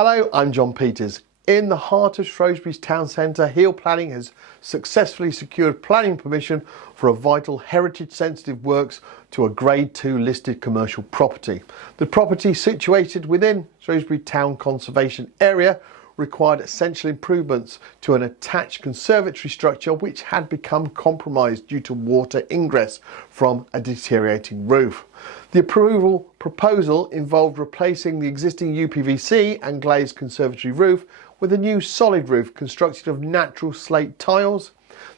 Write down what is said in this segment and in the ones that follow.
Hello, I'm John Peters. In the heart of Shrewsbury's town centre, Heel Planning has successfully secured planning permission for a vital heritage sensitive works to a Grade 2 listed commercial property. The property, situated within Shrewsbury Town Conservation Area, required essential improvements to an attached conservatory structure which had become compromised due to water ingress from a deteriorating roof. The approval proposal involved replacing the existing UPVC and glazed conservatory roof with a new solid roof constructed of natural slate tiles.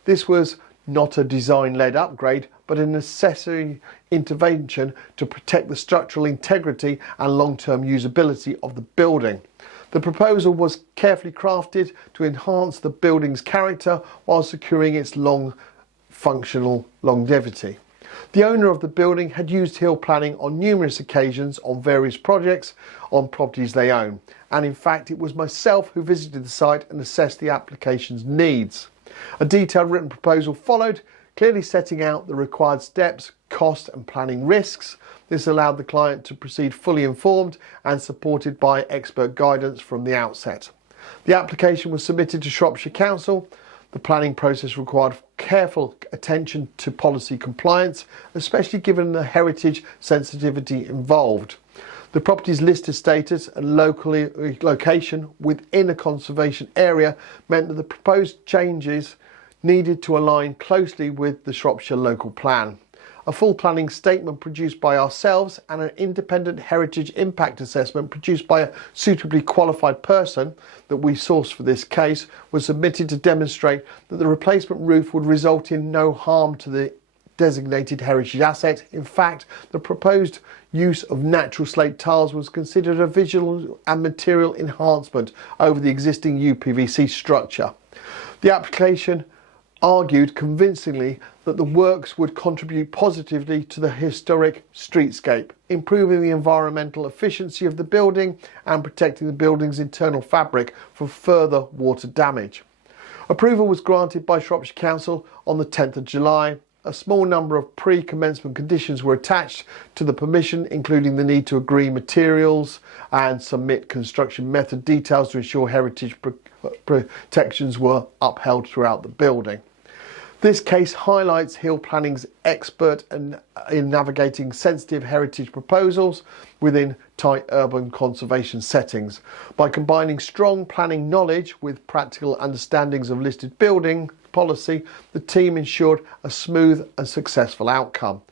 This was not a design-led upgrade, but a necessary intervention to protect the structural integrity and long-term usability of the building. The proposal was carefully crafted to enhance the building's character while securing its functional longevity. The owner of the building had used Heel Planning on numerous occasions on various projects on properties they own, and in fact it was myself who visited the site and assessed the application's needs. A detailed written proposal followed, clearly setting out the required steps, cost and planning risks. This allowed the client to proceed fully informed and supported by expert guidance from the outset. The application was submitted to Shropshire Council. The planning process required careful attention to policy compliance, especially given the heritage sensitivity involved. The property's listed status and location within a conservation area meant that the proposed changes needed to align closely with the Shropshire local plan. A full planning statement produced by ourselves and an independent heritage impact assessment produced by a suitably qualified person that we sourced for this case was submitted to demonstrate that the replacement roof would result in no harm to the designated heritage asset. In fact, the proposed use of natural slate tiles was considered a visual and material enhancement over the existing UPVC structure. The application argued convincingly that the works would contribute positively to the historic streetscape, improving the environmental efficiency of the building and protecting the building's internal fabric from further water damage. Approval was granted by Shropshire Council on the 10th of July. A small number of pre-commencement conditions were attached to the permission, including the need to agree materials and submit construction method details to ensure heritage protections were upheld throughout the building. This case highlights Heel Planning's expert in navigating sensitive heritage proposals within tight urban conservation settings. By combining strong planning knowledge with practical understandings of listed building policy, the team ensured a smooth and successful outcome.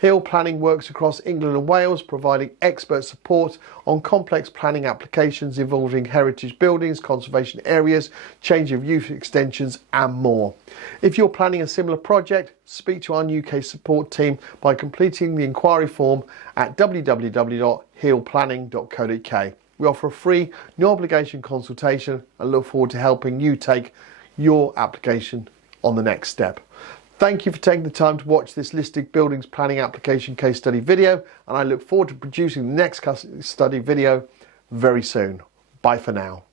Heel Planning works across England and Wales, providing expert support on complex planning applications involving heritage buildings, conservation areas, change of use extensions and more. If you're planning a similar project, speak to our UK support team by completing the inquiry form at www.heelplanning.co.uk. We offer a free, no obligation consultation and look forward to helping you take your application on the next step. Thank you for taking the time to watch this listed buildings planning application case study video, and I look forward to producing the next case study video very soon. Bye for now.